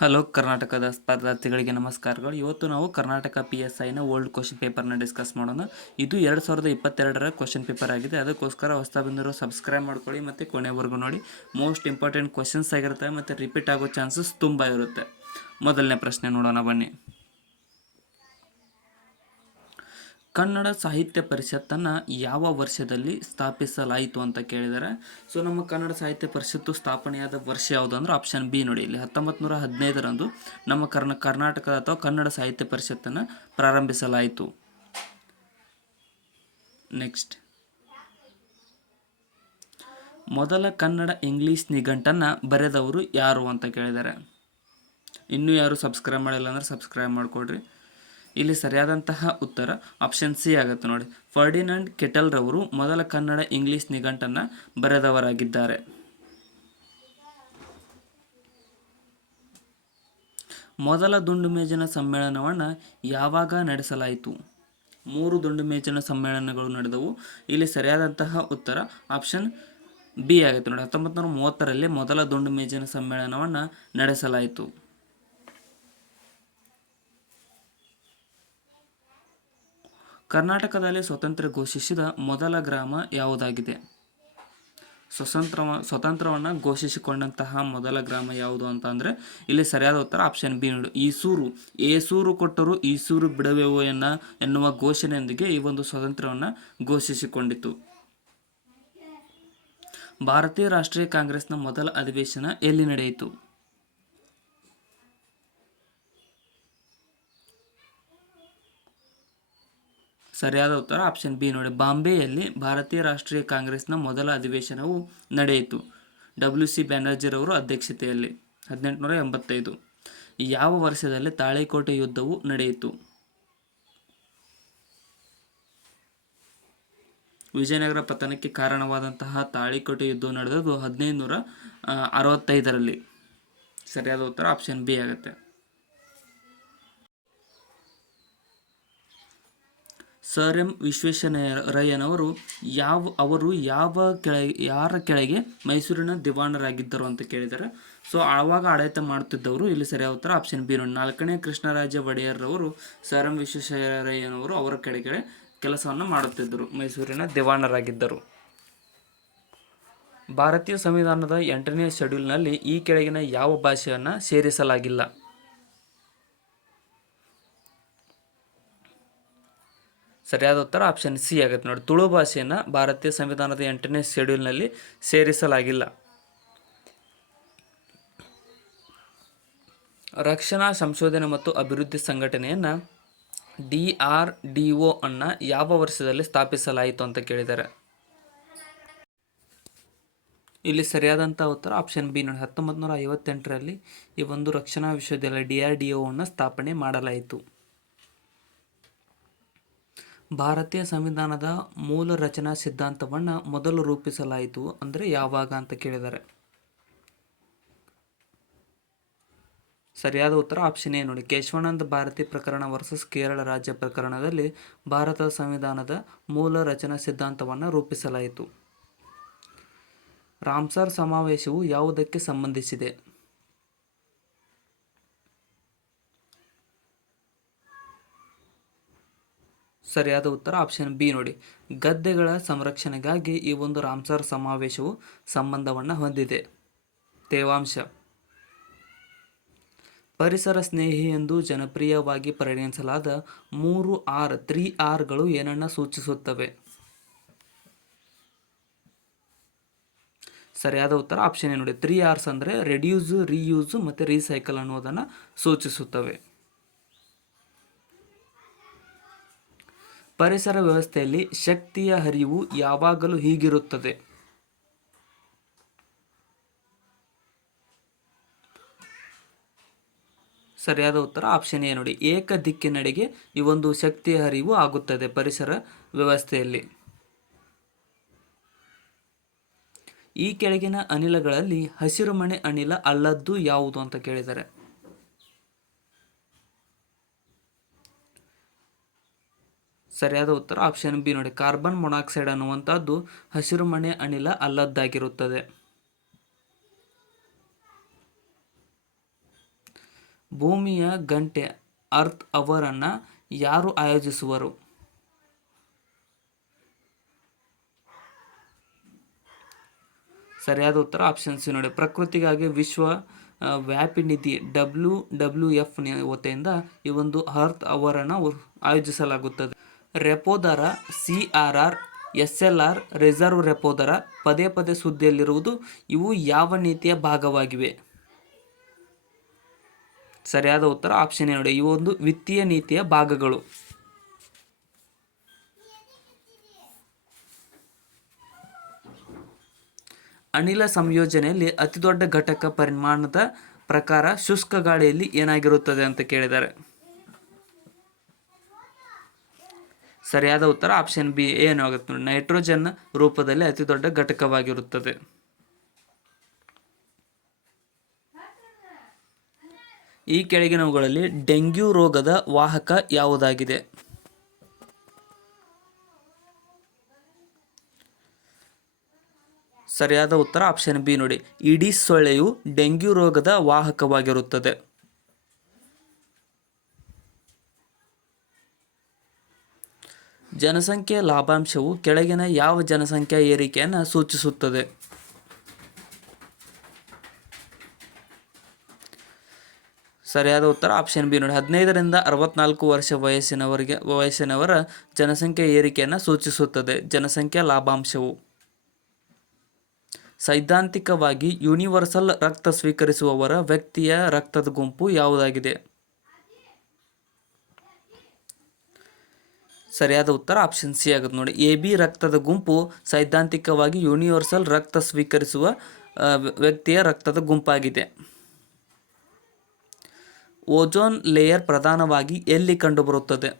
Hello ಕರ್ನಾಟಕದ ಸ್ಪರ್ಧಾರ್ಥಿಗಳಿಗೆ ನಮಸ್ಕಾರಗಳು. ಇವತ್ತು ನಾವು ಕರ್ನಾಟಕ PSIನ ಓಲ್ಡ್ ಕ್ವಶನ್ ಪೇಪರ್ನ ಡಿಸ್ಕಸ್ ಮಾಡೋಣ. ಇದು 2022ರ ಕ್ವಶನ್ ಪೇಪರ್ ಆಗಿದೆ. ಅದಕ್ಕೋಸ್ಕರ ಹೊಸ ಬಂದಿರೋ ಸಬ್ಸ್ಕ್ರೈಬ್ ಮಾಡ್ಕೊಳ್ಳಿ ಮತ್ತು ಕೊನೆವರೆಗೂ ನೋಡಿ. ಮೋಸ್ಟ್ ಇಂಪಾರ್ಟೆಂಟ್ ಕ್ವಶನ್ಸ್ ಆಗಿರುತ್ತೆ ಮತ್ತು ರಿಪೀಟ್ ಆಗೋ ಚಾನ್ಸಸ್ ತುಂಬ ಇರುತ್ತೆ. ಮೊದಲನೇ ಪ್ರಶ್ನೆ ನೋಡೋಣ ಬನ್ನಿ. ಕನ್ನಡ ಸಾಹಿತ್ಯ ಪರಿಷತ್ತನ್ನು ಯಾವ ವರ್ಷದಲ್ಲಿ ಸ್ಥಾಪಿಸಲಾಯಿತು ಅಂತ ಕೇಳಿದ್ದಾರೆ. ಸೊ ನಮ್ಮ ಕನ್ನಡ ಸಾಹಿತ್ಯ ಪರಿಷತ್ತು ಸ್ಥಾಪನೆಯಾದ ವರ್ಷ ಯಾವುದು ಅಂದ್ರೆ ಆಪ್ಷನ್ ಬಿ ನೋಡಿ. ಇಲ್ಲಿ 1915ರಂದು ನಮ್ಮ ಕರ್ನಾಟಕದ ಅಥವಾ ಕನ್ನಡ ಸಾಹಿತ್ಯ ಪರಿಷತ್ತನ್ನು ಪ್ರಾರಂಭಿಸಲಾಯಿತು. ನೆಕ್ಸ್ಟ್, ಮೊದಲ ಕನ್ನಡ ಇಂಗ್ಲೀಷ್ ನಿಘಂಟನ್ನು ಬರೆದವರು ಯಾರು ಅಂತ ಕೇಳಿದ್ದಾರೆ. ಇನ್ನೂ ಯಾರು ಸಬ್ಸ್ಕ್ರೈಬ್ ಮಾಡಿಲ್ಲ ಅಂದ್ರೆ ಸಬ್ಸ್ಕ್ರೈಬ್ ಮಾಡಿಕೊಡ್ರಿ. ಇಲ್ಲಿ ಸರಿಯಾದಂತಹ ಉತ್ತರ ಆಪ್ಷನ್ ಸಿ ಆಗುತ್ತೆ ನೋಡಿ. ಫರ್ಡಿನಾಂಡ್ ಕೆಟಲ್ ರವರು ಮೊದಲ ಕನ್ನಡ ಇಂಗ್ಲಿಷ್ ನಿಘಂಟನ್ನು ಬರೆದವರಾಗಿದ್ದಾರೆ. ಮೊದಲ ದುಂಡು ಮೇಜಿನ ಸಮ್ಮೇಳನವನ್ನು ಯಾವಾಗ ನಡೆಸಲಾಯಿತು? 3 ದುಂಡು ಮೇಜಿನ ಸಮ್ಮೇಳನಗಳು ನಡೆದವು. ಇಲ್ಲಿ ಸರಿಯಾದಂತಹ ಉತ್ತರ ಆಪ್ಷನ್ ಬಿ ಆಗುತ್ತೆ ನೋಡಿ. 1930ರಲ್ಲಿ ಮೊದಲ ದುಂಡು ಮೇಜಿನ ಸಮ್ಮೇಳನವನ್ನು ನಡೆಸಲಾಯಿತು. ಕರ್ನಾಟಕದಲ್ಲಿ ಸ್ವಾತಂತ್ರ್ಯ ಘೋಷಿಸಿದ ಮೊದಲ ಗ್ರಾಮ ಯಾವುದಾಗಿದೆ? ಸ್ವತಂತ್ರವನ್ನು ಘೋಷಿಸಿಕೊಂಡಂತಹ ಮೊದಲ ಗ್ರಾಮ ಯಾವುದು ಅಂತ ಅಂದರೆ ಇಲ್ಲಿ ಸರಿಯಾದ ಉತ್ತರ ಆಪ್ಷನ್ ಬಿ ನೋಡಿ. ಈಸೂರು. ಏಸೂರು ಕೊಟ್ಟರು ಈಸೂರು ಬಿಡವೆವು ಎನ್ನುವ ಘೋಷಣೆಯೊಂದಿಗೆ ಈ ಒಂದು ಸ್ವಾತಂತ್ರ್ಯವನ್ನು ಘೋಷಿಸಿಕೊಂಡಿತು. ಭಾರತೀಯ ರಾಷ್ಟ್ರೀಯ ಕಾಂಗ್ರೆಸ್ನ ಮೊದಲ ಅಧಿವೇಶನ ಎಲ್ಲಿ ನಡೆಯಿತು? ಸರಿಯಾದ ಉತ್ತರ ಆಪ್ಷನ್ ಬಿ ನೋಡಿ. ಬಾಂಬೆಯಲ್ಲಿ ಭಾರತೀಯ ರಾಷ್ಟ್ರೀಯ ಕಾಂಗ್ರೆಸ್ನ ಮೊದಲ ಅಧಿವೇಶನವು ನಡೆಯಿತು. WC ಬ್ಯಾನರ್ಜಿರವರು ಅಧ್ಯಕ್ಷತೆಯಲ್ಲಿ 1885. ಯಾವ ವರ್ಷದಲ್ಲಿ ತಾಳಿಕೋಟೆ ಯುದ್ಧವು ನಡೆಯಿತು? ವಿಜಯನಗರ ಪತನಕ್ಕೆ ಕಾರಣವಾದಂತಹ ತಾಳಿಕೋಟೆ ಯುದ್ಧವು ನಡೆದದ್ದು 1565ರಲ್ಲಿ. ಸರಿಯಾದ ಉತ್ತರ ಆಪ್ಷನ್ ಬಿ ಆಗುತ್ತೆ. ಸರ್ ಎಂ ವಿಶ್ವೇಶ್ವರಯ್ಯನವರು ಯಾರ ಕೆಳಗೆ ಮೈಸೂರಿನ ದಿವಾನರಾಗಿದ್ದರು ಅಂತ ಕೇಳಿದ್ದಾರೆ. ಸೊ ಆವಾಗ ಆಡಳಿತ ಮಾಡುತ್ತಿದ್ದವರು. ಇಲ್ಲಿ ಸರಿಯಾದ ಉತ್ತರ ಆಪ್ಷನ್ ಬಿ ನೋಡಿ. 4ನೇ ಕೃಷ್ಣರಾಜ ಒಡೆಯರ್ರವರು ಸರ್ ಎಂ ವಿಶ್ವೇಶ್ವರಯ್ಯನವರು ಅವರ ಕೆಳಗಡೆ ಕೆಲಸವನ್ನು ಮಾಡುತ್ತಿದ್ದರು, ಮೈಸೂರಿನ ದಿವಾನರಾಗಿದ್ದರು. ಭಾರತೀಯ ಸಂವಿಧಾನದ 8ನೇ ಶೆಡ್ಯೂಲ್ನಲ್ಲಿ ಈ ಕೆಳಗಿನ ಯಾವ ಭಾಷೆಯನ್ನು ಸೇರಿಸಲಾಗಿಲ್ಲ? ಸರಿಯಾದ ಉತ್ತರ ಆಪ್ಷನ್ ಸಿ ಆಗುತ್ತೆ ನೋಡಿ. ತುಳು ಭಾಷೆಯನ್ನು ಭಾರತೀಯ ಸಂವಿಧಾನದ 8ನೇ ಶೆಡ್ಯೂಲ್ನಲ್ಲಿ ಸೇರಿಸಲಾಗಿಲ್ಲ. ರಕ್ಷಣಾ ಸಂಶೋಧನೆ ಮತ್ತು ಅಭಿವೃದ್ಧಿ ಸಂಘಟನೆಯನ್ನು DRDO ಅನ್ನು ಯಾವ ವರ್ಷದಲ್ಲಿ ಸ್ಥಾಪಿಸಲಾಯಿತು ಅಂತ ಕೇಳಿದ್ದಾರೆ. ಇಲ್ಲಿ ಸರಿಯಾದಂಥ ಉತ್ತರ ಆಪ್ಷನ್ ಬಿ ನೋಡಿ. 1958ರಲ್ಲಿ ಈ ಒಂದು ರಕ್ಷಣಾ ವಿಶ್ವವಿದ್ಯಾಲಯ DRDO ಅನ್ನು ಸ್ಥಾಪನೆ ಮಾಡಲಾಯಿತು. ಭಾರತೀಯ ಸಂವಿಧಾನದ ಮೂಲ ರಚನಾ ಸಿದ್ಧಾಂತವನ್ನು ಮೊದಲು ರೂಪಿಸಲಾಯಿತು ಅಂದರೆ ಯಾವಾಗ ಅಂತ ಕೇಳಿದ್ದಾರೆ. ಸರಿಯಾದ ಉತ್ತರ ಆಪ್ಷನ್ ಎ ನೋಡಿ. ಕೇಶವಾನಂದ ಭಾರತಿ ಪ್ರಕರಣ ವರ್ಸಸ್ ಕೇರಳ ರಾಜ್ಯ ಪ್ರಕರಣದಲ್ಲಿ ಭಾರತದ ಸಂವಿಧಾನದ ಮೂಲ ರಚನಾ ಸಿದ್ಧಾಂತವನ್ನು ರೂಪಿಸಲಾಯಿತು. ರಾಮ್ಸರ್ ಸಮಾವೇಶವು ಯಾವುದಕ್ಕೆ ಸಂಬಂಧಿಸಿದೆ? ಸರಿಯಾದ ಉತ್ತರ ಆಪ್ಷನ್ ಬಿ ನೋಡಿ. ಗದ್ದೆಗಳ ಸಂರಕ್ಷಣೆಗಾಗಿ ಈ ಒಂದು ರಾಮ್ಸರ್ ಸಮಾವೇಶವು ಸಂಬಂಧವನ್ನು ಹೊಂದಿದೆ. ತೇವಾಂಶ. ಪರಿಸರ ಸ್ನೇಹಿ ಎಂದು ಜನಪ್ರಿಯವಾಗಿ ಪರಿಗಣಿಸಲಾದ 3 Rಗಳು ಏನನ್ನು ಸೂಚಿಸುತ್ತವೆ? ಸರಿಯಾದ ಉತ್ತರ ಆಪ್ಷನ್ ಎ ನೋಡಿ. 3 Rs ಅಂದರೆ ರೆಡ್ಯೂಸ್, ರೀಯೂಸ್ ಮತ್ತು ರೀಸೈಕಲ್ ಅನ್ನೋದನ್ನು ಸೂಚಿಸುತ್ತವೆ. ಪರಿಸರ ವ್ಯವಸ್ಥೆಯಲ್ಲಿ ಶಕ್ತಿಯ ಹರಿವು ಯಾವಾಗಲೂ ಹೀಗಿರುತ್ತದೆ? ಸರಿಯಾದ ಉತ್ತರ ಆಪ್ಷನ್ ಎ ನೋಡಿ. ಏಕ ದಿಕ್ಕಿನೆಡೆಗೆ ಈ ಒಂದು ಶಕ್ತಿಯ ಹರಿವು ಆಗುತ್ತದೆ ಪರಿಸರ ವ್ಯವಸ್ಥೆಯಲ್ಲಿ. ಈ ಕೆಳಗಿನ ಅನಿಲಗಳಲ್ಲಿ ಹಸಿರುಮನೆ ಅನಿಲ ಅಲ್ಲದ್ದು ಯಾವುದು ಅಂತ ಕೇಳಿದ್ದಾರೆ. ಸರಿಯಾದ ಉತ್ತರ ಆಪ್ಷನ್ ಬಿ ನೋಡಿ. ಕಾರ್ಬನ್ ಮೊನಾಕ್ಸೈಡ್ ಅನ್ನುವಂಥದ್ದು ಹಸಿರುಮನೆ ಅನಿಲ ಅಲ್ಲದ್ದಾಗಿರುತ್ತದೆ. ಭೂಮಿಯ ಗಂಟೆ ಅರ್ತ್ ಅವರನ್ನು ಯಾರು ಆಯೋಜಿಸುವರು? ಸರಿಯಾದ ಉತ್ತರ ಆಪ್ಷನ್ ಸಿ ನೋಡಿ. ಪ್ರಕೃತಿಗಾಗಿ ವಿಶ್ವ ವ್ಯಾಪಿ ನಿಧಿ WWF ವತಿಯಿಂದ ಈ ಒಂದು ಅರ್ತ್ ಅವರನ್ನು ಆಯೋಜಿಸಲಾಗುತ್ತದೆ. ರೆಪೋ ದರ, CRR, SLR, ರಿಸರ್ವ್ ರೆಪೋ ದರ ಪದೇ ಪದೇ ಸುದ್ದಿಯಲ್ಲಿರುವುದು. ಇವು ಯಾವ ನೀತಿಯ ಭಾಗವಾಗಿವೆ? ಸರಿಯಾದ ಉತ್ತರ ಆಪ್ಷನ್ ಎ ನೋಡಿ. ಇವು ಒಂದು ವಿತ್ತೀಯ ನೀತಿಯ ಭಾಗಗಳು. ಅನಿಲ ಸಂಯೋಜನೆಯಲ್ಲಿ ಅತಿದೊಡ್ಡ ಘಟಕ ಪರಿಮಾಣದ ಪ್ರಕಾರ ಶುಷ್ಕ ಗಾಳಿಯಲ್ಲಿ ಏನಾಗಿರುತ್ತದೆ ಅಂತ ಕೇಳಿದ್ದಾರೆ. ಸರಿಯಾದ ಉತ್ತರ ಆಪ್ಷನ್ ಬಿ ಏನಾಗುತ್ತೆ ನೋಡಿ. ನೈಟ್ರೋಜನ್ ರೂಪದಲ್ಲಿ ಅತಿ ದೊಡ್ಡ ಘಟಕವಾಗಿರುತ್ತದೆ. ಈ ಕೆಳಗಿನವುಗಳಲ್ಲಿ ಡೆಂಗ್ಯೂ ರೋಗದ ವಾಹಕ ಯಾವುದಾಗಿದೆ? ಸರಿಯಾದ ಉತ್ತರ ಆಪ್ಷನ್ ಬಿ ನೋಡಿ. ಈಡಿಸ್ ಸೊಳ್ಳೆಯು ಡೆಂಗ್ಯೂ ರೋಗದ ವಾಹಕವಾಗಿರುತ್ತದೆ. ಜನಸಂಖ್ಯೆಯ ಲಾಭಾಂಶವು ಕೆಳಗಿನ ಯಾವ ಜನಸಂಖ್ಯಾ ಏರಿಕೆಯನ್ನು ಸೂಚಿಸುತ್ತದೆ? ಸರಿಯಾದ ಉತ್ತರ ಆಪ್ಷನ್ ಬಿ ನೋಡಿ. 15ರಿಂದ 64 ವರ್ಷ ವಯಸ್ಸಿನವರ ಜನಸಂಖ್ಯೆ ಏರಿಕೆಯನ್ನು ಸೂಚಿಸುತ್ತದೆ ಜನಸಂಖ್ಯಾ ಲಾಭಾಂಶವು. ಸೈದ್ಧಾಂತಿಕವಾಗಿ ಯೂನಿವರ್ಸಲ್ ರಕ್ತ ಸ್ವೀಕರಿಸುವವರ ವ್ಯಕ್ತಿಯ ರಕ್ತದ ಗುಂಪು ಯಾವುದಾಗಿದೆ? ಸರಿಯಾದ ಉತ್ತರ ಆಪ್ಷನ್ ಸಿ ಆಗುತ್ತೆ ನೋಡಿ. AB ರಕ್ತದ ಗುಂಪು ಸೈದ್ಧಾಂತಿಕವಾಗಿ ಯೂನಿವರ್ಸಲ್ ರಕ್ತ ಸ್ವೀಕರಿಸುವ ವ್ಯಕ್ತಿಯ ರಕ್ತದ ಗುಂಪಾಗಿದೆ. ಓಜೋನ್ ಲೇಯರ್ ಪ್ರಧಾನವಾಗಿ ಎಲ್ಲಿ ಕಂಡುಬರುತ್ತದೆ?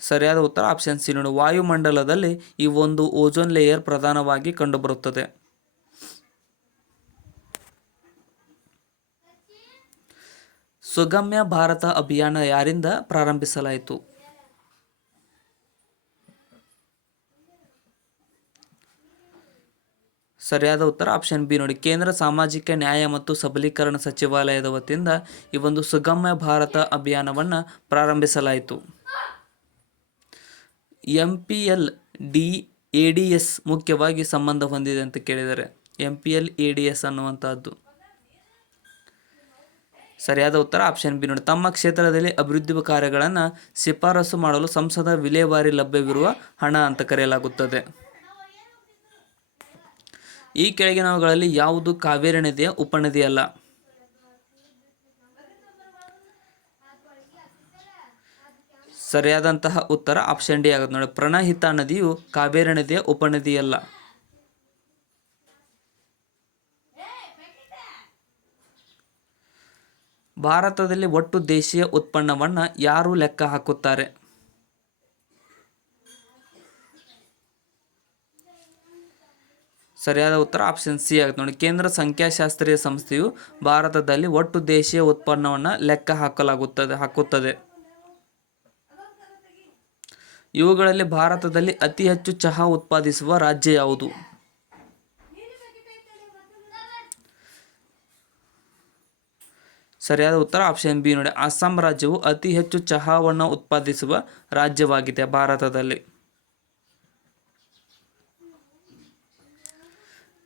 ಸರಿಯಾದ ಉತ್ತರ ಆಪ್ಷನ್ ಸಿ ನೋಡಿ. ವಾಯುಮಂಡಲದಲ್ಲಿ ಈ ಒಂದು ಓಜೋನ್ ಲೇಯರ್ ಪ್ರಧಾನವಾಗಿ ಕಂಡುಬರುತ್ತದೆ. ಸುಗಮ್ಯ ಭಾರತ ಅಭಿಯಾನ ಯಾರಿಂದ ಪ್ರಾರಂಭಿಸಲಾಯಿತು? ಸರಿಯಾದ ಉತ್ತರ ಆಪ್ಷನ್ ಬಿ ನೋಡಿ. ಕೇಂದ್ರ ಸಾಮಾಜಿಕ ನ್ಯಾಯ ಮತ್ತು ಸಬಲೀಕರಣ ಸಚಿವಾಲಯದ ವತಿಯಿಂದ ಈ ಒಂದು ಸುಗಮ್ಯ ಭಾರತ ಅಭಿಯಾನವನ್ನು ಪ್ರಾರಂಭಿಸಲಾಯಿತು. MPLADS ಮುಖ್ಯವಾಗಿ ಸಂಬಂಧ ಹೊಂದಿದೆ ಅಂತ ಕೇಳಿದ್ದಾರೆ. MPLADS ಅನ್ನುವಂಥದ್ದು. ಸರಿಯಾದ ಉತ್ತರ ಆಪ್ಷನ್ ಬಿ ನೋಡಿ. ತಮ್ಮ ಕ್ಷೇತ್ರದಲ್ಲಿ ಅಭಿವೃದ್ಧಿ ಕಾರ್ಯಗಳನ್ನು ಶಿಫಾರಸು ಮಾಡಲು ಸಂಸದ ವಿಲೇವಾರಿ ಲಭ್ಯವಿರುವ ಹಣ ಅಂತ ಕರೆಯಲಾಗುತ್ತದೆ. ಈ ಕೆಳಗಿನವುಗಳಲ್ಲಿ ಯಾವುದು ಕಾವೇರಿ ನದಿಯ ಉಪನದಿಯಲ್ಲ? ಸರಿಯಾದಂತಹ ಉತ್ತರ ಆಪ್ಷನ್ ಡಿ ಆಗುತ್ತೆ ನೋಡಿ. ಪ್ರಣಹಿತ ನದಿಯು ಕಾವೇರಿ ನದಿಯ ಉಪನದಿಯಲ್ಲ. ಭಾರತದಲ್ಲಿ ಒಟ್ಟು ದೇಶೀಯ ಉತ್ಪನ್ನವನ್ನು ಯಾರು ಲೆಕ್ಕ ಹಾಕುತ್ತಾರೆ? ಸರಿಯಾದ ಉತ್ತರ ಆಪ್ಷನ್ ಸಿ ಆಗುತ್ತೆ ನೋಡಿ. ಕೇಂದ್ರ ಸಂಖ್ಯಾಶಾಸ್ತ್ರೀಯ ಸಂಸ್ಥೆಯು ಭಾರತದಲ್ಲಿ ಒಟ್ಟು ದೇಶೀಯ ಉತ್ಪನ್ನವನ್ನು ಲೆಕ್ಕ ಹಾಕುತ್ತದೆ. ಇವುಗಳಲ್ಲಿ ಭಾರತದಲ್ಲಿ ಅತಿ ಹೆಚ್ಚು ಚಹಾ ಉತ್ಪಾದಿಸುವ ರಾಜ್ಯ ಯಾವುದು? ಸರಿಯಾದ ಉತ್ತರ ಆಪ್ಷನ್ ಬಿ ನೋಡಿ. ಅಸ್ಸಾಂ ರಾಜ್ಯವು ಅತಿ ಹೆಚ್ಚು ಚಹಾವನ್ನು ಉತ್ಪಾದಿಸುವ ರಾಜ್ಯವಾಗಿದೆ ಭಾರತದಲ್ಲಿ.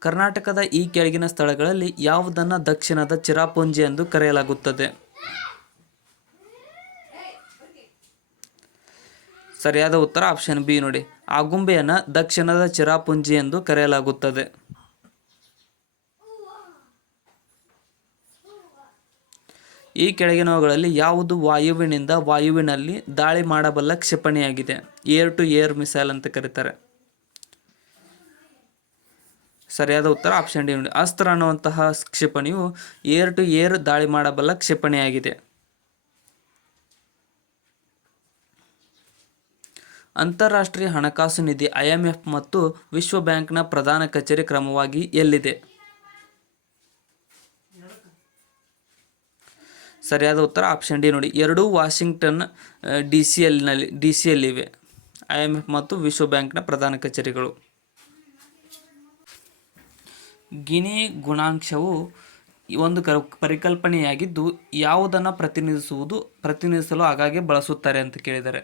ಕರ್ನಾಟಕದ ಈ ಕೆಳಗಿನ ಸ್ಥಳಗಳಲ್ಲಿ ಯಾವುದನ್ನು ದಕ್ಷಿಣದ ಚಿರಾಪುಂಜಿ ಎಂದು ಕರೆಯಲಾಗುತ್ತದೆ? ಸರಿಯಾದ ಉತ್ತರ ಆಪ್ಷನ್ ಬಿ ನೋಡಿ. ಆಗುಂಬೆಯನ್ನು ದಕ್ಷಿಣದ ಚಿರಾಪುಂಜಿ ಎಂದು ಕರೆಯಲಾಗುತ್ತದೆ. ಈ ಕೆಳಗಿನವುಗಳಲ್ಲಿ ಯಾವುದು ವಾಯುವಿನಿಂದ ವಾಯುವಿನಲ್ಲಿ ದಾಳಿ ಮಾಡಬಲ್ಲ ಕ್ಷಿಪಣಿಯಾಗಿದೆ? ಏರ್ ಟು ಏರ್ ಮಿಸೈಲ್ ಅಂತ ಕರೀತಾರೆ. ಸರಿಯಾದ ಉತ್ತರ ಆಪ್ಷನ್ ಡಿ ನೋಡಿ. ಅಸ್ತ್ರ ಅನ್ನುವಂತಹ ಕ್ಷಿಪಣಿಯು ಏರ್ ಟು ಏರ್ ದಾಳಿ ಮಾಡಬಲ್ಲ ಕ್ಷಿಪಣಿಯಾಗಿದೆ. ಅಂತಾರಾಷ್ಟ್ರೀಯ ಹಣಕಾಸು ನಿಧಿ IMF ಮತ್ತು ವಿಶ್ವ ಬ್ಯಾಂಕ್ನ ಪ್ರಧಾನ ಕಚೇರಿ ಕ್ರಮವಾಗಿ ಎಲ್ಲಿದೆ? ಸರಿಯಾದ ಉತ್ತರ ಆಪ್ಷನ್ ಡಿ ನೋಡಿ. ಎರಡೂ ವಾಷಿಂಗ್ಟನ್ ಡಿಸಿಯಲ್ಲಿವೆ. IMF ಮತ್ತು ವಿಶ್ವ ಬ್ಯಾಂಕ್ನ ಪ್ರಧಾನ ಕಚೇರಿಗಳು. ಗಿನಿ ಗುಣಾಂಶವು ಒಂದು ಪರಿಕಲ್ಪನೆಯಾಗಿದ್ದು ಯಾವುದನ್ನು ಪ್ರತಿನಿಧಿಸಲು ಆಗಾಗ್ಗೆ ಬಳಸುತ್ತಾರೆ ಅಂತ ಕೇಳಿದ್ದಾರೆ.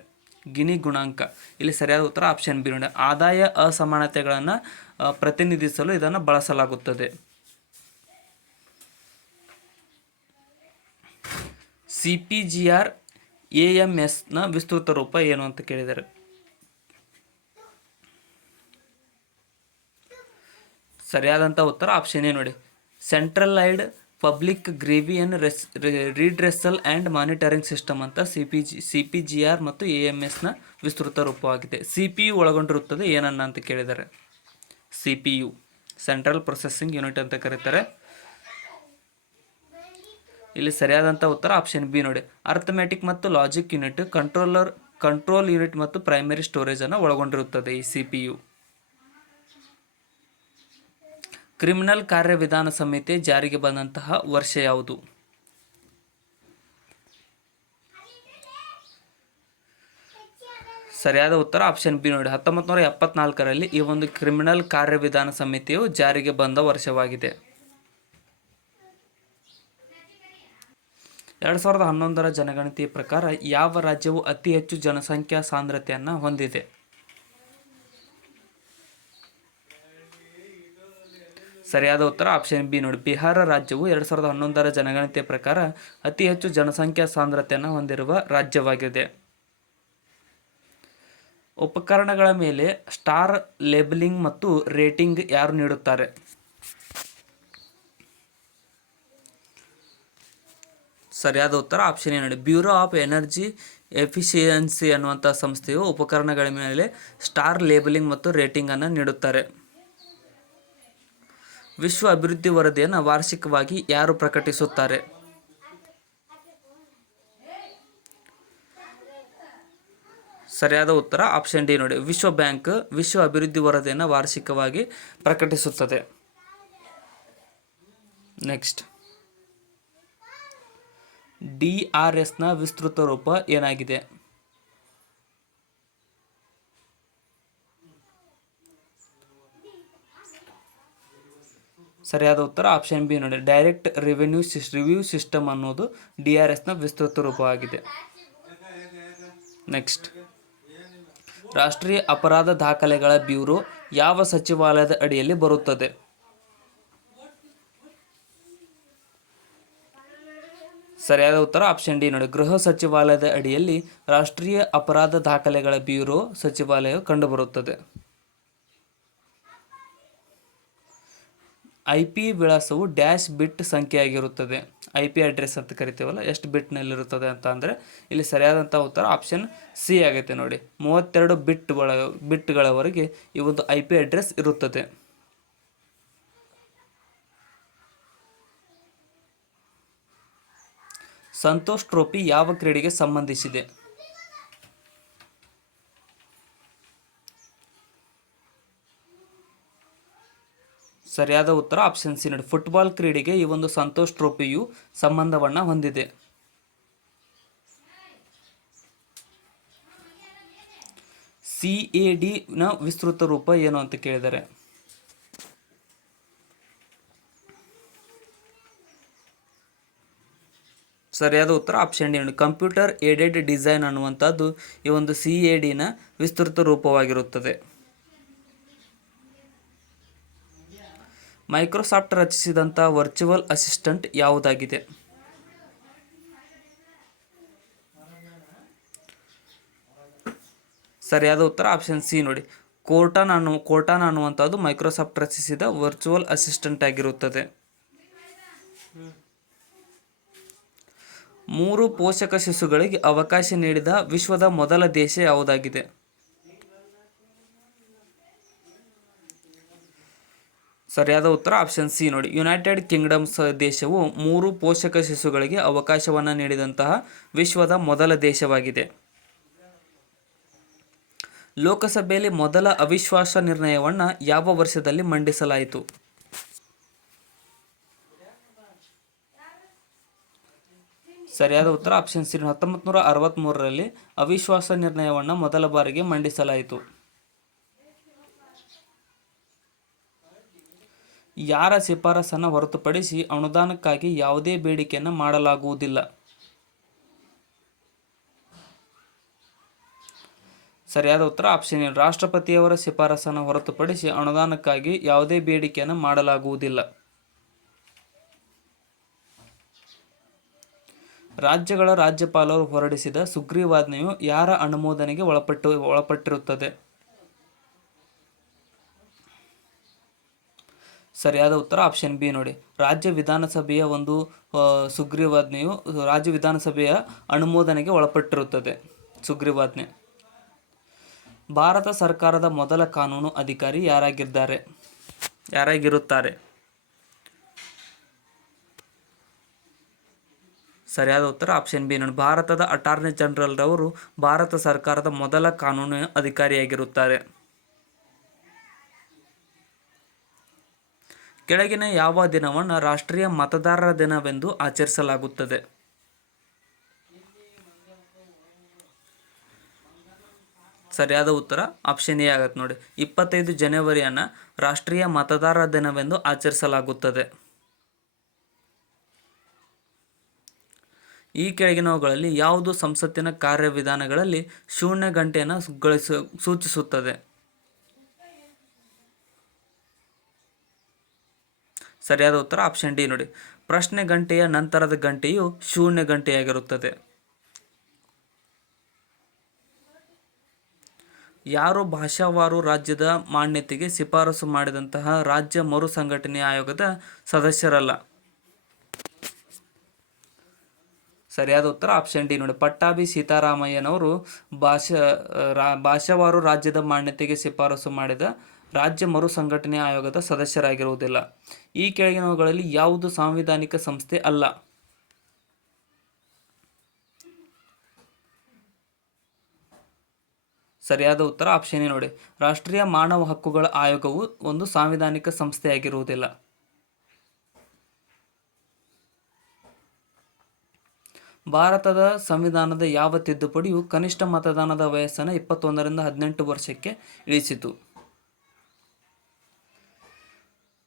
ಗಿನಿ ಗುಣಾಂಕ. ಇಲ್ಲಿ ಸರಿಯಾದ ಉತ್ತರ ಆಪ್ಷನ್ ಬಿ ನೋಡಿ. ಆದಾಯ ಅಸಮಾನತೆಗಳನ್ನು ಪ್ರತಿನಿಧಿಸಲು ಇದನ್ನು ಬಳಸಲಾಗುತ್ತದೆ. CPGR AMSನ ವಿಸ್ತೃತ ರೂಪ ಏನು ಅಂತ ಕೇಳಿದ್ದಾರೆ. ಸರಿಯಾದಂಥ ಉತ್ತರ ಆಪ್ಷನ್ ಎ ನೋಡಿ. Centralised public grievance redressal and monitoring system ಅಂತ CPGR ಮತ್ತು AMSನ ವಿಸ್ತೃತ ರೂಪವಾಗಿದೆ. CPU ಒಳಗೊಂಡಿರುತ್ತದೆ ಏನನ್ನ ಅಂತ ಕೇಳಿದ್ದಾರೆ. CPU ಸೆಂಟ್ರಲ್ ಪ್ರೊಸೆಸಿಂಗ್ ಯೂನಿಟ್ ಅಂತ ಕರೀತಾರೆ. ಇಲ್ಲಿ ಸರಿಯಾದಂಥ ಉತ್ತರ ಆಪ್ಷನ್ ಬಿ ನೋಡಿ. ಅರ್ಥಮೆಟಿಕ್ ಮತ್ತು ಲಾಜಿಕ್ ಯೂನಿಟ್, ಕಂಟ್ರೋಲ್ ಯೂನಿಟ್ ಮತ್ತು ಪ್ರೈಮರಿ ಸ್ಟೋರೇಜನ್ನು ಒಳಗೊಂಡಿರುತ್ತದೆ ಈ CPU. ಕ್ರಿಮಿನಲ್ ಕಾರ್ಯವಿಧಾನ ಸಂಹಿತೆ ಜಾರಿಗೆ ಬಂದಂತಹ ವರ್ಷ ಯಾವುದು? ಸರಿಯಾದ ಉತ್ತರ ಆಪ್ಷನ್ ಬಿ ನೋಡಿ. 1974ರಲ್ಲಿ ಈ ಒಂದು ಕ್ರಿಮಿನಲ್ ಕಾರ್ಯವಿಧಾನ ಸಂಹಿತೆಯು ಜಾರಿಗೆ ಬಂದ ವರ್ಷವಾಗಿದೆ. 2011ರ ಜನಗಣತಿಯ ಪ್ರಕಾರ ಯಾವ ರಾಜ್ಯವು ಅತಿ ಹೆಚ್ಚು ಜನಸಂಖ್ಯಾ ಸಾಂದ್ರತೆಯನ್ನು ಹೊಂದಿದೆ? ಸರಿಯಾದ ಉತ್ತರ ಆಪ್ಷನ್ ಬಿ ನೋಡಿ. ಬಿಹಾರ ರಾಜ್ಯವು 2011ರ ಜನಗಣತಿಯ ಪ್ರಕಾರ ಅತಿ ಹೆಚ್ಚು ಜನಸಂಖ್ಯಾ ಸಾಂದ್ರತೆಯನ್ನು ಹೊಂದಿರುವ ರಾಜ್ಯವಾಗಿದೆ. ಉಪಕರಣಗಳ ಮೇಲೆ ಸ್ಟಾರ್ ಲೇಬಲಿಂಗ್ ಮತ್ತು ರೇಟಿಂಗ್ ಯಾರು ನೀಡುತ್ತಾರೆ? ಸರಿಯಾದ ಉತ್ತರ ಆಪ್ಷನ್ ಎ ನೋಡಿ. ಬ್ಯೂರೋ ಆಫ್ ಎನರ್ಜಿ ಎಫಿಷಿಯನ್ಸಿ ಅನ್ನುವಂಥ ಸಂಸ್ಥೆಯು ಉಪಕರಣಗಳ ಮೇಲೆ ಸ್ಟಾರ್ ಲೇಬಲಿಂಗ್ ಮತ್ತು ರೇಟಿಂಗ್ ಅನ್ನು ನೀಡುತ್ತಾರೆ. ವಿಶ್ವ ಅಭಿವೃದ್ಧಿ ವರದಿಯನ್ನು ವಾರ್ಷಿಕವಾಗಿ ಯಾರು ಪ್ರಕಟಿಸುತ್ತಾರೆ? ಸರಿಯಾದ ಉತ್ತರ ಆಪ್ಷನ್ ಡಿ ನೋಡಿ. ವಿಶ್ವ ಬ್ಯಾಂಕ್ ವಿಶ್ವ ಅಭಿವೃದ್ಧಿ ವರದಿಯನ್ನು ವಾರ್ಷಿಕವಾಗಿ ಪ್ರಕಟಿಸುತ್ತದೆ. ನೆಕ್ಸ್ಟ್, DRSನ ವಿಸ್ತೃತ ರೂಪ ಏನಾಗಿದೆ? ಸರಿಯಾದ ಉತ್ತರ ಆಪ್ಷನ್ ಬಿ ನೋಡಿ. ಡೈರೆಕ್ಟ್ ರಿವ್ಯೂ ಸಿಸ್ಟಮ್ ಅನ್ನೋದು DRSನ ವಿಸ್ತೃತ ರೂಪವಾಗಿದೆ. ನೆಕ್ಸ್ಟ್, ರಾಷ್ಟ್ರೀಯ ಅಪರಾಧ ದಾಖಲೆಗಳ ಬ್ಯೂರೋ ಯಾವ ಸಚಿವಾಲಯದ ಅಡಿಯಲ್ಲಿ ಬರುತ್ತದೆ? ಸರಿಯಾದ ಉತ್ತರ ಆಪ್ಷನ್ ಡಿ ನೋಡಿ. ಗೃಹ ಸಚಿವಾಲಯದ ಅಡಿಯಲ್ಲಿ ರಾಷ್ಟ್ರೀಯ ಅಪರಾಧ ದಾಖಲೆಗಳ ಬ್ಯೂರೋ ಸಚಿವಾಲಯವು ಕಂಡುಬರುತ್ತದೆ. IP ವಿಳಾಸವು ಡ್ಯಾಶ್ ಬಿಟ್ ಸಂಖ್ಯೆಯಾಗಿರುತ್ತದೆ. IP ಅಡ್ರೆಸ್ ಅಂತ ಕರಿತೀವಲ್ಲ, ಎಷ್ಟು ಬಿಟ್ನಲ್ಲಿರುತ್ತದೆ ಅಂತ ಅಂದರೆ ಇಲ್ಲಿ ಸರಿಯಾದಂಥ ಉತ್ತರ ಆಪ್ಷನ್ ಸಿ ಆಗೈತೆ ನೋಡಿ. 32 ಬಿಟ್ಗಳವರೆಗೆ ಈ ಒಂದು IP ಅಡ್ರೆಸ್ ಇರುತ್ತದೆ. ಸಂತೋಷ್ ಟ್ರೋಫಿ ಯಾವ ಕ್ರೀಡೆಗೆ ಸಂಬಂಧಿಸಿದೆ? ಸರಿಯಾದ ಉತ್ತರ ಆಪ್ಷನ್ ಸಿ ನೋಡಿ. ಫುಟ್ಬಾಲ್ ಕ್ರೀಡೆಗೆ ಈ ಒಂದು ಸಂತೋಷ್ ಟ್ರೋಫಿಯು ಸಂಬಂಧವನ್ನು ಹೊಂದಿದೆ. CADನ ವಿಸ್ತೃತ ರೂಪ ಏನು ಅಂತ ಕೇಳಿದರೆ? ಸರಿಯಾದ ಉತ್ತರ ಆಪ್ಷನ್ ಡಿ ನೋಡಿ. ಕಂಪ್ಯೂಟರ್ ಏಡೆಡ್ ಡಿಸೈನ್ ಅನ್ನುವಂಥದ್ದು ಈ ಒಂದು CADನ ವಿಸ್ತೃತ ರೂಪವಾಗಿರುತ್ತದೆ. ಮೈಕ್ರೋಸಾಫ್ಟ್ ರಚಿಸಿದಂಥ ವರ್ಚುವಲ್ ಅಸಿಸ್ಟೆಂಟ್ ಯಾವುದಾಗಿದೆ? ಸರಿಯಾದ ಉತ್ತರ ಆಪ್ಷನ್ ಸಿ ನೋಡಿ. ಕೋರ್ಟಾನ ಅನ್ನುವಂಥದ್ದು ಮೈಕ್ರೋಸಾಫ್ಟ್ ರಚಿಸಿದ ವರ್ಚುವಲ್ ಅಸಿಸ್ಟೆಂಟ್ ಆಗಿರುತ್ತದೆ. 3 ಪೋಷಕ ಶಿಶುಗಳಿಗೆ ಅವಕಾಶ ನೀಡಿದ ವಿಶ್ವದ ಮೊದಲ ದೇಶ ಯಾವುದಾಗಿದೆ? ಸರಿಯಾದ ಉತ್ತರ ಆಪ್ಷನ್ ಸಿ ನೋಡಿ. ಯುನೈಟೆಡ್ ಕಿಂಗ್ಡಮ್ಸ್ ದೇಶವು 3 ಪೋಷಕ ಶಿಶುಗಳಿಗೆ ಅವಕಾಶವನ್ನು ನೀಡಿದಂತಹ ವಿಶ್ವದ ಮೊದಲ ದೇಶವಾಗಿದೆ. ಲೋಕಸಭೆಯಲ್ಲಿ ಮೊದಲ ಅವಿಶ್ವಾಸ ನಿರ್ಣಯವನ್ನು ಯಾವ ವರ್ಷದಲ್ಲಿ ಮಂಡಿಸಲಾಯಿತು? ಸರಿಯಾದ ಉತ್ತರ ಆಪ್ಷನ್ ಸಿ 1963ರಲ್ಲಿ ಅವಿಶ್ವಾಸ ನಿರ್ಣಯವನ್ನು ಮೊದಲ ಬಾರಿಗೆ ಮಂಡಿಸಲಾಯಿತು. ಯಾರ ಶಿಫಾರಸನ್ನು ಹೊರತುಪಡಿಸಿ ಅನುದಾನಕ್ಕಾಗಿ ಯಾವುದೇ ಬೇಡಿಕೆಯನ್ನು ಮಾಡಲಾಗುವುದಿಲ್ಲ? ಸರಿಯಾದ ಉತ್ತರ ಆಪ್ಷನ್ ಎ, ರಾಷ್ಟ್ರಪತಿಯವರ ಶಿಫಾರಸನ್ನು ಹೊರತುಪಡಿಸಿ ಅನುದಾನಕ್ಕಾಗಿ ಯಾವುದೇ ಬೇಡಿಕೆಯನ್ನು ಮಾಡಲಾಗುವುದಿಲ್ಲ. ರಾಜ್ಯಗಳ ರಾಜ್ಯಪಾಲರು ಹೊರಡಿಸಿದ ಸುಗ್ರೀವಾಜ್ಞೆಯು ಯಾರ ಅನುಮೋದನೆಗೆ ಒಳಪಟ್ಟಿರುತ್ತದೆ? ಸರಿಯಾದ ಉತ್ತರ ಆಪ್ಷನ್ ಬಿ ನೋಡಿ, ರಾಜ್ಯ ವಿಧಾನಸಭೆಯ ಒಂದು ಸುಗ್ರೀವಾಜ್ಞೆಯು ರಾಜ್ಯ ವಿಧಾನಸಭೆಯ ಅನುಮೋದನೆಗೆ ಒಳಪಟ್ಟಿರುತ್ತದೆ. ಸುಗ್ರೀವಾಜ್ಞೆ. ಭಾರತ ಸರ್ಕಾರದ ಮೊದಲ ಕಾನೂನು ಅಧಿಕಾರಿ ಯಾರಾಗಿರುತ್ತಾರೆ? ಸರಿಯಾದ ಉತ್ತರ ಆಪ್ಷನ್ ಬಿ ನೋಡಿ, ಭಾರತದ ಅಟಾರ್ನಿ ಜನರಲ್ ರವರು ಭಾರತ ಸರ್ಕಾರದ ಮೊದಲ ಕಾನೂನು ಅಧಿಕಾರಿಯಾಗಿರುತ್ತಾರೆ. ಕೆಳಗಿನ ಯಾವ ದಿನವನ್ನು ರಾಷ್ಟ್ರೀಯ ಮತದಾರರ ದಿನವೆಂದು ಆಚರಿಸಲಾಗುತ್ತದೆ? ಸರಿಯಾದ ಉತ್ತರ ಆಪ್ಷನ್ ಎ ಆಗತ್ತೆ ನೋಡಿ, 25 ಜನವರಿಯನ್ನು ರಾಷ್ಟ್ರೀಯ ಮತದಾರರ ದಿನವೆಂದು ಆಚರಿಸಲಾಗುತ್ತದೆ. ಈ ಕೆಳಗಿನವುಗಳಲ್ಲಿ ಯಾವುದು ಸಂಸತ್ತಿನ ಕಾರ್ಯವಿಧಾನಗಳಲ್ಲಿ ಶೂನ್ಯ ಗಂಟೆಯನ್ನು ಸೂಚಿಸುತ್ತದೆ? ಸರಿಯಾದ ಉತ್ತರ ಆಪ್ಷನ್ ಡಿ ನೋಡಿ, ಪ್ರಶ್ನೆ ಗಂಟೆಯ ನಂತರದ ಗಂಟೆಯು ಶೂನ್ಯ ಗಂಟೆಯಾಗಿರುತ್ತದೆ. ಯಾರು ಭಾಷಾವಾರು ರಾಜ್ಯದ ಮಾನ್ಯತೆಗೆ ಶಿಫಾರಸು ಮಾಡಿದಂತಹ ರಾಜ್ಯ ಮರು ಸಂಘಟನೆ ಆಯೋಗದ ಸದಸ್ಯರಲ್ಲ? ಸರಿಯಾದ ಉತ್ತರ ಆಪ್ಷನ್ ಡಿ ನೋಡಿ, ಪಟ್ಟಾಭಿ ಸೀತಾರಾಮಯ್ಯನವರು ಭಾಷಾವಾರು ರಾಜ್ಯದ ಮಾನ್ಯತೆಗೆ ಶಿಫಾರಸು ಮಾಡಿದ ರಾಜ್ಯ ಮರು ಸಂಘಟನೆ ಆಯೋಗದ ಸದಸ್ಯರಾಗಿರುವುದಿಲ್ಲ. ಈ ಕೆಳಗಿನವುಗಳಲ್ಲಿ ಯಾವುದು ಸಾಂವಿಧಾನಿಕ ಸಂಸ್ಥೆ ಅಲ್ಲ? ಸರಿಯಾದ ಉತ್ತರ ಆಪ್ಷನ್ ಎ ನೋಡಿ, ರಾಷ್ಟ್ರೀಯ ಮಾನವ ಹಕ್ಕುಗಳ ಆಯೋಗವು ಒಂದು ಸಾಂವಿಧಾನಿಕ ಸಂಸ್ಥೆಯಾಗಿರುವುದಿಲ್ಲ. ಭಾರತದ ಸಂವಿಧಾನದ ಯಾವ ತಿದ್ದುಪಡಿಯು ಕನಿಷ್ಠ ಮತದಾನದ ವಯಸ್ಸನ್ನು 21ರಿಂದ 18 ವರ್ಷಕ್ಕೆ ಇಳಿಸಿತು?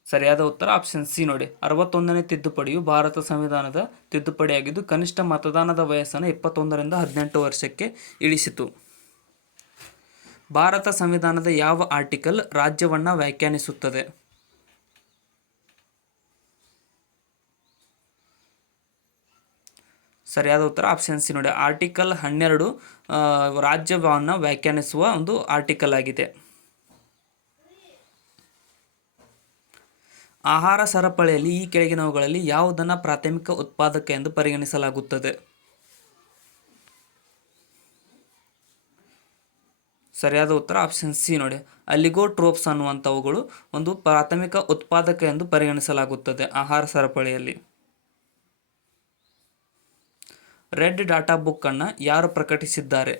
ಸರಿಯಾದ ಉತ್ತರ ಆಪ್ಷನ್ ಸಿ ನೋಡಿ, 61ನೇ ತಿದ್ದುಪಡಿಯು ಭಾರತ ಸಂವಿಧಾನದ ತಿದ್ದುಪಡಿಯಾಗಿದ್ದು ಕನಿಷ್ಠ ಮತದಾನದ ವಯಸ್ಸನ್ನು 21ರಿಂದ 18 ವರ್ಷಕ್ಕೆ ಇಳಿಸಿತು. ಭಾರತ ಸಂವಿಧಾನದ ಯಾವ ಆರ್ಟಿಕಲ್ ರಾಜ್ಯವನ್ನು ವ್ಯಾಖ್ಯಾನಿಸುತ್ತದೆ? ಸರಿಯಾದ ಉತ್ತರ ಆಪ್ಷನ್ ಸಿ ನೋಡಿ, ಆರ್ಟಿಕಲ್ 12 ರಾಜ್ಯವನ್ನು ವ್ಯಾಖ್ಯಾನಿಸುವ ಒಂದು ಆರ್ಟಿಕಲ್ ಆಗಿದೆ. ಆಹಾರ ಸರಪಳಿಯಲ್ಲಿ ಈ ಕೆಳಗಿನವುಗಳಲ್ಲಿ ಯಾವುದನ್ನು ಪ್ರಾಥಮಿಕ ಉತ್ಪಾದಕ ಎಂದು ಪರಿಗಣಿಸಲಾಗುತ್ತದೆ? ಸರಿಯಾದ ಉತ್ತರ ಆಪ್ಷನ್ ಸಿ ನೋಡಿ, ಅಲಿಗೋಟ್ರೋಪ್ಸ್ ಅನ್ನುವಂಥವುಗಳು ಒಂದು ಪ್ರಾಥಮಿಕ ಉತ್ಪಾದಕ ಎಂದು ಪರಿಗಣಿಸಲಾಗುತ್ತದೆ ಆಹಾರ ಸರಪಳಿಯಲ್ಲಿ. ರೆಡ್ ಡಾಟಾ ಬುಕ್ ಅನ್ನು ಯಾರು ಪ್ರಕಟಿಸಿದ್ದಾರೆ?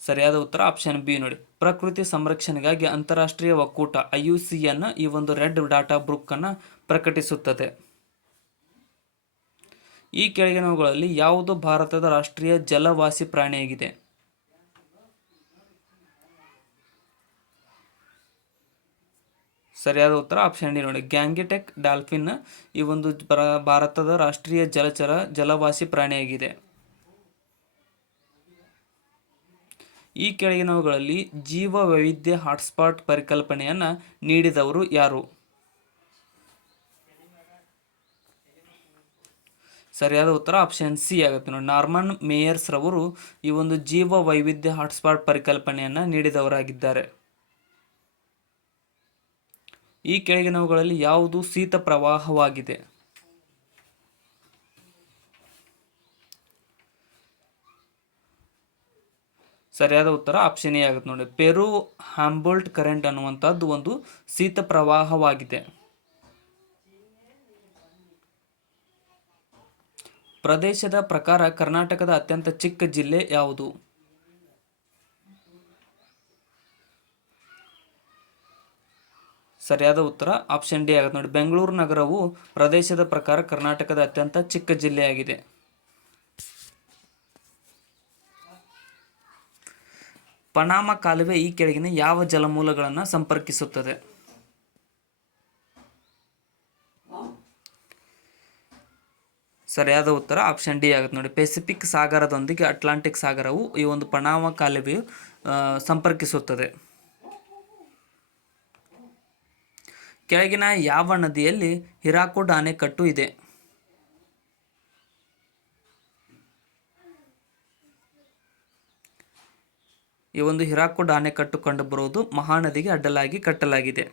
ಸರಿಯಾದ ಉತ್ತರ ಆಪ್ಷನ್ ಬಿ ನೋಡಿ, ಪ್ರಕೃತಿ ಸಂರಕ್ಷಣೆಗಾಗಿ ಅಂತಾರಾಷ್ಟ್ರೀಯ ಒಕ್ಕೂಟ IUCN ಈ ಒಂದು ರೆಡ್ ಡಾಟಾ ಬುಕ್ ಅನ್ನು ಪ್ರಕಟಿಸುತ್ತದೆ. ಈ ಕೆಳಗಿನವುಗಳಲ್ಲಿ ಯಾವುದು ಭಾರತದ ರಾಷ್ಟ್ರೀಯ ಜಲವಾಸಿ ಪ್ರಾಣಿಯಾಗಿದೆ? ಸರಿಯಾದ ಉತ್ತರ ಆಪ್ಷನ್ ಡಿ ನೋಡಿ, ಗ್ಯಾಂಗೆಟಿಕ್ ಡಾಲ್ಫಿನ್ ಈ ಒಂದು ಭಾರತದ ರಾಷ್ಟ್ರೀಯ ಜಲವಾಸಿ ಪ್ರಾಣಿಯಾಗಿದೆ. ಈ ಕೆಳಗಿನವುಗಳಲ್ಲಿ ಜೀವ ವೈವಿಧ್ಯ ಹಾಟ್ಸ್ಪಾಟ್ ಪರಿಕಲ್ಪನೆಯನ್ನು ನೀಡಿದವರು ಯಾರು? ಸರಿಯಾದ ಉತ್ತರ ಆಪ್ಷನ್ ಸಿ ಆಗುತ್ತೆ ನೋಡಿ, ನಾರ್ಮನ್ ಮೇಯರ್ಸ್ ರವರು ಈ ಒಂದು ಜೀವ ವೈವಿಧ್ಯ ಹಾಟ್ಸ್ಪಾಟ್ ಪರಿಕಲ್ಪನೆಯನ್ನು ನೀಡಿದವರಾಗಿದ್ದಾರೆ. ಈ ಕೆಳಗಿನವುಗಳಲ್ಲಿ ಯಾವುದು ಶೀತ ಪ್ರವಾಹವಾಗಿದೆ? ಸರಿಯಾದ ಉತ್ತರ ಆಪ್ಷನ್ ಎ ಆಗುತ್ತೆ ನೋಡಿ, ಪೆರು ಹ್ಯಾಂಬೋಲ್ಟ್ ಕರೆಂಟ್ ಅನ್ನುವಂಥದ್ದು ಒಂದು ಶೀತ ಪ್ರವಾಹವಾಗಿದೆ. ಪ್ರದೇಶದ ಪ್ರಕಾರ ಕರ್ನಾಟಕದ ಅತ್ಯಂತ ಚಿಕ್ಕ ಜಿಲ್ಲೆ ಯಾವುದು? ಸರಿಯಾದ ಉತ್ತರ ಆಪ್ಷನ್ ಡಿ ಆಗುತ್ತೆ ನೋಡಿ, ಬೆಂಗಳೂರು ನಗರವು ಪ್ರದೇಶದ ಪ್ರಕಾರ ಕರ್ನಾಟಕದ ಅತ್ಯಂತ ಚಿಕ್ಕ ಜಿಲ್ಲೆಯಾಗಿದೆ. ಪನಾಮ ಕಾಲುವೆ ಈ ಕೆಳಗಿನ ಯಾವ ಜಲಮೂಲಗಳನ್ನು ಸಂಪರ್ಕಿಸುತ್ತದೆ? ಸರಿಯಾದ ಉತ್ತರ ಆಪ್ಷನ್ ಡಿ ಆಗುತ್ತೆ ನೋಡಿ. ಪೆಸಿಫಿಕ್ ಸಾಗರದೊಂದಿಗೆ ಅಟ್ಲಾಂಟಿಕ್ ಸಾಗರವು ಈ ಒಂದು ಪನಾಮ ಕಾಲುವೆಯು ಸಂಪರ್ಕಿಸುತ್ತದೆ. ಕೆಳಗಿನ ಯಾವ ನದಿಯಲ್ಲಿ ಹಿರಾಕುಡ್ ಅಣೆಕಟ್ಟು ಇದೆ? ಈ ಒಂದು ಹಿರಾಕುಡ್ ಅಣೆಕಟ್ಟು ಕಂಡುಬರುವುದು ಮಹಾನದಿಗೆ ಅಡ್ಡಲಾಗಿ ಕಟ್ಟಲಾಗಿದೆ.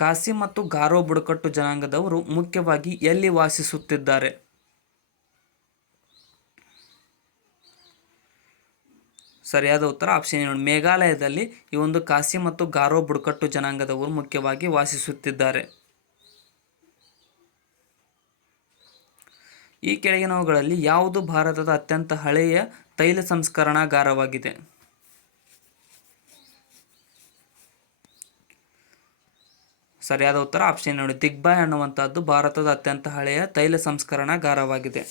ಖಾಸಿ ಮತ್ತು ಗಾರೋ ಬುಡಕಟ್ಟು ಜನಾಂಗದವರು ಮುಖ್ಯವಾಗಿ ಎಲ್ಲಿ ವಾಸಿಸುತ್ತಿದ್ದಾರೆ? ಸರಿಯಾದ ಉತ್ತರ ಆಪ್ಷನ್ ನೋಡಿ. ಮೇಘಾಲಯದಲ್ಲಿ ಈ ಒಂದು ಖಾಸಿ ಮತ್ತು ಗಾರೋ ಬುಡಕಟ್ಟು ಜನಾಂಗದವರು ಮುಖ್ಯವಾಗಿ ವಾಸಿಸುತ್ತಿದ್ದಾರೆ. ಈ ಕೆಳಗಿನವುಗಳಲ್ಲಿ ಯಾವುದು ಭಾರತದ ಅತ್ಯಂತ ಹಳೆಯ ತೈಲ ಸಂಸ್ಕರಣಾಗಾರವಾಗಿದೆ? ಸರಿಯಾದ ಉತ್ತರ ಆಪ್ಷನ್ ನೋಡಿ. ದಿಗ್ಬಾಯ್ ಅನ್ನುವಂಥದ್ದು ಭಾರತದ ಅತ್ಯಂತ ಹಳೆಯ ತೈಲ ಸಂಸ್ಕರಣಾಗಾರವಾಗಿದೆ.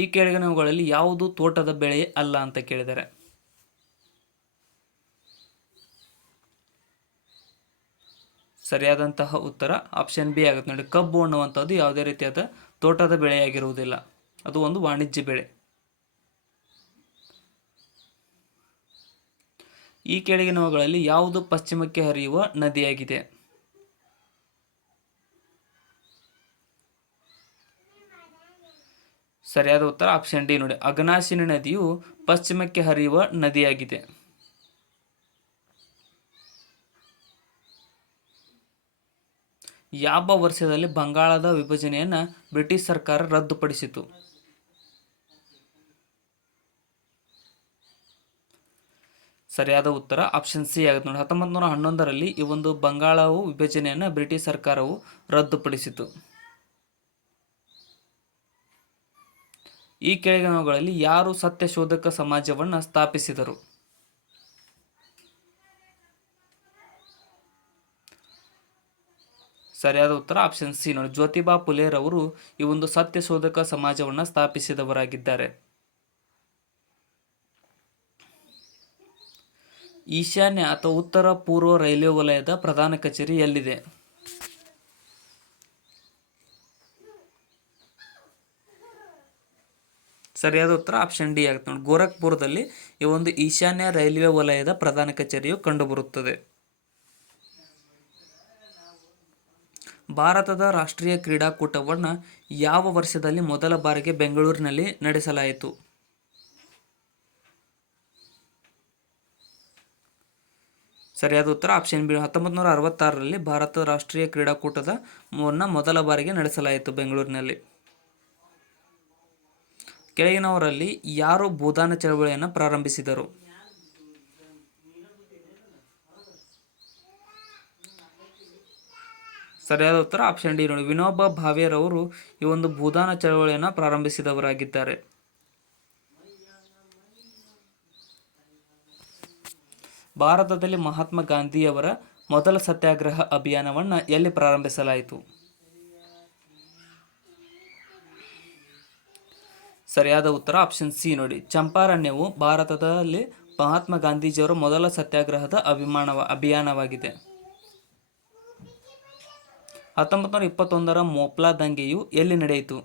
ಈ ಕೆಳಗಿನವುಗಳಲ್ಲಿ ಯಾವುದು ತೋಟದ ಬೆಳೆ ಅಲ್ಲ ಅಂತ ಕೇಳಿದರೆ? ಸರಿಯಾದಂತಹ ಉತ್ತರ ಆಪ್ಷನ್ ಬಿ ಆಗುತ್ತೆ ನೋಡಿ. ಕಬ್ಬು ಅನ್ನುವಂಥದ್ದು ಯಾವುದೇ ರೀತಿಯಾದ ತೋಟದ ಬೆಳೆಯಾಗಿರುವುದಿಲ್ಲ, ಅದು ಒಂದು ವಾಣಿಜ್ಯ ಬೆಳೆ. ಈ ಕೆಳಗಿನವುಗಳಲ್ಲಿ ಯಾವುದು ಪಶ್ಚಿಮಕ್ಕೆ ಹರಿಯುವ ನದಿಯಾಗಿದೆ? ಸರಿಯಾದ ಉತ್ತರ ಆಪ್ಷನ್ ಡಿ ನೋಡಿ. ಅಘನಾಶಿನಿ ನದಿಯು ಪಶ್ಚಿಮಕ್ಕೆ ಹರಿಯುವ ನದಿಯಾಗಿದೆ. ಯಾವ ವರ್ಷದಲ್ಲಿ ಬಂಗಾಳದ ವಿಭಜನೆಯನ್ನು ಬ್ರಿಟಿಷ್ ಸರ್ಕಾರ ರದ್ದುಪಡಿಸಿತು? ಸರಿಯಾದ ಉತ್ತರ ಆಪ್ಷನ್ ಸಿ ಆಗುತ್ತೆ ನೋಡಿ. 1911ರಲ್ಲಿ ಈ ಒಂದು ಬಂಗಾಳವು ವಿಭಜನೆಯನ್ನು ಬ್ರಿಟಿಷ್ ಸರ್ಕಾರವು ರದ್ದುಪಡಿಸಿತು. ಈ ಕೆಳಗಿನವುಗಳಲ್ಲಿ ಯಾರು ಸತ್ಯಶೋಧಕ ಸಮಾಜವನ್ನು ಸ್ಥಾಪಿಸಿದರು? ಸರಿಯಾದ ಉತ್ತರ ಆಪ್ಷನ್ ಸಿ ನೋಡಿ. ಜ್ಯೋತಿಬಾ ಫುಲೆರವರು ಈ ಒಂದು ಸತ್ಯಶೋಧಕ ಸಮಾಜವನ್ನು ಸ್ಥಾಪಿಸಿದವರಾಗಿದ್ದಾರೆ. ಈಶಾನ್ಯ ಅಥವಾ ಉತ್ತರ ಪೂರ್ವ ರೈಲ್ವೆ ವಲಯದ ಪ್ರಧಾನ ಕಚೇರಿ ಎಲ್ಲಿದೆ? ಸರಿಯಾದ ಉತ್ತರ ಆಪ್ಷನ್ ಡಿ ಆಗುತ್ತೆ ನೋಡಿ. ಗೋರಖ್ಪುರದಲ್ಲಿ ಈ ಒಂದು ಈಶಾನ್ಯ ರೈಲ್ವೆ ವಲಯದ ಪ್ರಧಾನ ಕಚೇರಿಯು ಕಂಡುಬರುತ್ತದೆ. ಭಾರತದ ರಾಷ್ಟ್ರೀಯ ಕ್ರೀಡಾಕೂಟವನ್ನು ಯಾವ ವರ್ಷದಲ್ಲಿ ಮೊದಲ ಬಾರಿಗೆ ಬೆಂಗಳೂರಿನಲ್ಲಿ ನಡೆಸಲಾಯಿತು? ಸರಿಯಾದ ಉತ್ತರ ಆಪ್ಷನ್ ಬಿ. 1966ರಲ್ಲಿ ಭಾರತದ ರಾಷ್ಟ್ರೀಯ ಕ್ರೀಡಾಕೂಟದ ಮೊದಲ ಬಾರಿಗೆ ನಡೆಸಲಾಯಿತು ಬೆಂಗಳೂರಿನಲ್ಲಿ. ಕೆಳಗಿನವರಲ್ಲಿ ಯಾರು ಭೂದಾನ ಚಳವಳಿಯನ್ನು ಪ್ರಾರಂಭಿಸಿದರು? ಸರಿಯಾದ ಉತ್ತರ ಆಪ್ಷನ್ ಡಿ ನೋಡಿ. ವಿನೋಬಾ ಭಾವೆರವರು ಈ ಒಂದು ಭೂದಾನ ಚಳವಳಿಯನ್ನು ಪ್ರಾರಂಭಿಸಿದವರಾಗಿದ್ದಾರೆ. ಭಾರತದಲ್ಲಿ ಮಹಾತ್ಮ ಗಾಂಧಿಯವರ ಮೊದಲ ಸತ್ಯಾಗ್ರಹ ಅಭಿಯಾನವನ್ನು ಎಲ್ಲಿ ಪ್ರಾರಂಭಿಸಲಾಯಿತು? ಸರಿಯಾದ ಉತ್ತರ ಆಪ್ಷನ್ ಸಿ ನೋಡಿ. ಚಂಪಾರಣ್ಯವು ಭಾರತದಲ್ಲಿ ಮಹಾತ್ಮ ಗಾಂಧೀಜಿಯವರ ಮೊದಲ ಸತ್ಯಾಗ್ರಹದ ಅಭಿಯಾನವಾಗಿದೆ. 1921ರ ಮೋಪ್ಲಾ ದಂಗೆಯು ಎಲ್ಲಿ ನಡೆಯಿತು?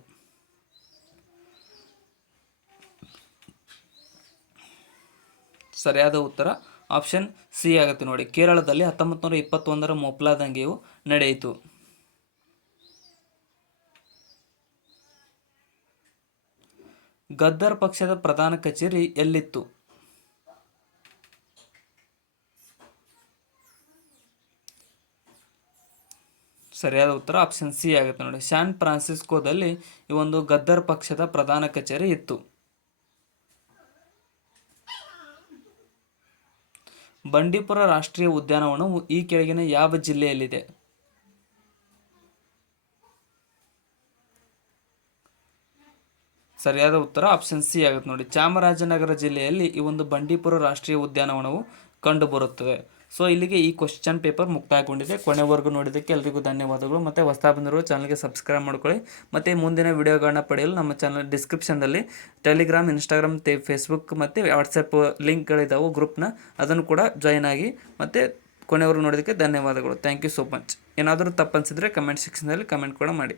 ಸರಿಯಾದ ಉತ್ತರ ಆಪ್ಷನ್ ಸಿ ಆಗುತ್ತೆ ನೋಡಿ. ಕೇರಳದಲ್ಲಿ 1921ರ ಮೋಪ್ಲಾ ದಂಗೆಯು ನಡೆಯಿತು. ಗದ್ದರ್ ಪಕ್ಷದ ಪ್ರಧಾನ ಕಚೇರಿ ಎಲ್ಲಿತ್ತು? ಸರಿಯಾದ ಉತ್ತರ ಆಪ್ಷನ್ ಸಿ ಆಗುತ್ತೆ ನೋಡಿ. ಸ್ಯಾನ್ ಫ್ರಾನ್ಸಿಸ್ಕೋದಲ್ಲಿ ಈ ಒಂದು ಗದ್ದರ್ ಪಕ್ಷದ ಪ್ರಧಾನ ಕಚೇರಿ ಇತ್ತು. ಬಂಡೀಪುರ ರಾಷ್ಟ್ರೀಯ ಉದ್ಯಾನವನವು ಈ ಕೆಳಗಿನ ಯಾವ ಜಿಲ್ಲೆಯಲ್ಲಿದೆ? ಸರಿಯಾದ ಉತ್ತರ ಆಪ್ಷನ್ ಸಿ ಆಗುತ್ತೆ ನೋಡಿ. ಚಾಮರಾಜನಗರ ಜಿಲ್ಲೆಯಲ್ಲಿ ಈ ಒಂದು ಬಂಡೀಪುರ ರಾಷ್ಟ್ರೀಯ ಉದ್ಯಾನವನವು ಕಂಡುಬರುತ್ತದೆ. ಸೊ ಇಲ್ಲಿಗೆ ಈ ಕ್ವಶನ್ ಪೇಪರ್ ಮುಕ್ತಾಯಗೊಂಡಿದೆ. ಕೊನೆವರೆಗೂ ನೋಡಿದ್ದಕ್ಕೆ ಎಲ್ರಿಗೂ ಧನ್ಯವಾದಗಳು. ಮತ್ತು ಹೊಸ ಬಂದಿರೋ ಚಾನಲ್ಗೆ ಸಬ್ಸ್ಕ್ರೈಬ್ ಮಾಡ್ಕೊಳ್ಳಿ. ಮತ್ತು ಮುಂದಿನ ವಿಡಿಯೋಗಳನ್ನ ಪಡೆಯಲು ನಮ್ಮ ಚಾನಲ್ ಡಿಸ್ಕ್ರಿಪ್ಷನ್ನಲ್ಲಿ ಟೆಲಿಗ್ರಾಮ್, ಇನ್ಸ್ಟಾಗ್ರಾಮ್, ಫೇಸ್ಬುಕ್ ಮತ್ತು ವಾಟ್ಸಪ್ ಲಿಂಕ್ಗಳಿದ್ದಾವೆ ಗ್ರೂಪ್ನ, ಅದನ್ನು ಕೂಡ ಜಾಯಿನ್ ಆಗಿ. ಮತ್ತು ಕೊನೆವರೆಗೂ ನೋಡೋದಕ್ಕೆ ಧನ್ಯವಾದಗಳು. Thank you so much. ಏನಾದರೂ ತಪ್ಪು ಅನಿಸಿದ್ರೆ ಕಮೆಂಟ್ ಸೆಕ್ಷನ್ನಲ್ಲಿ ಕಮೆಂಟ್ ಕೂಡ ಮಾಡಿ.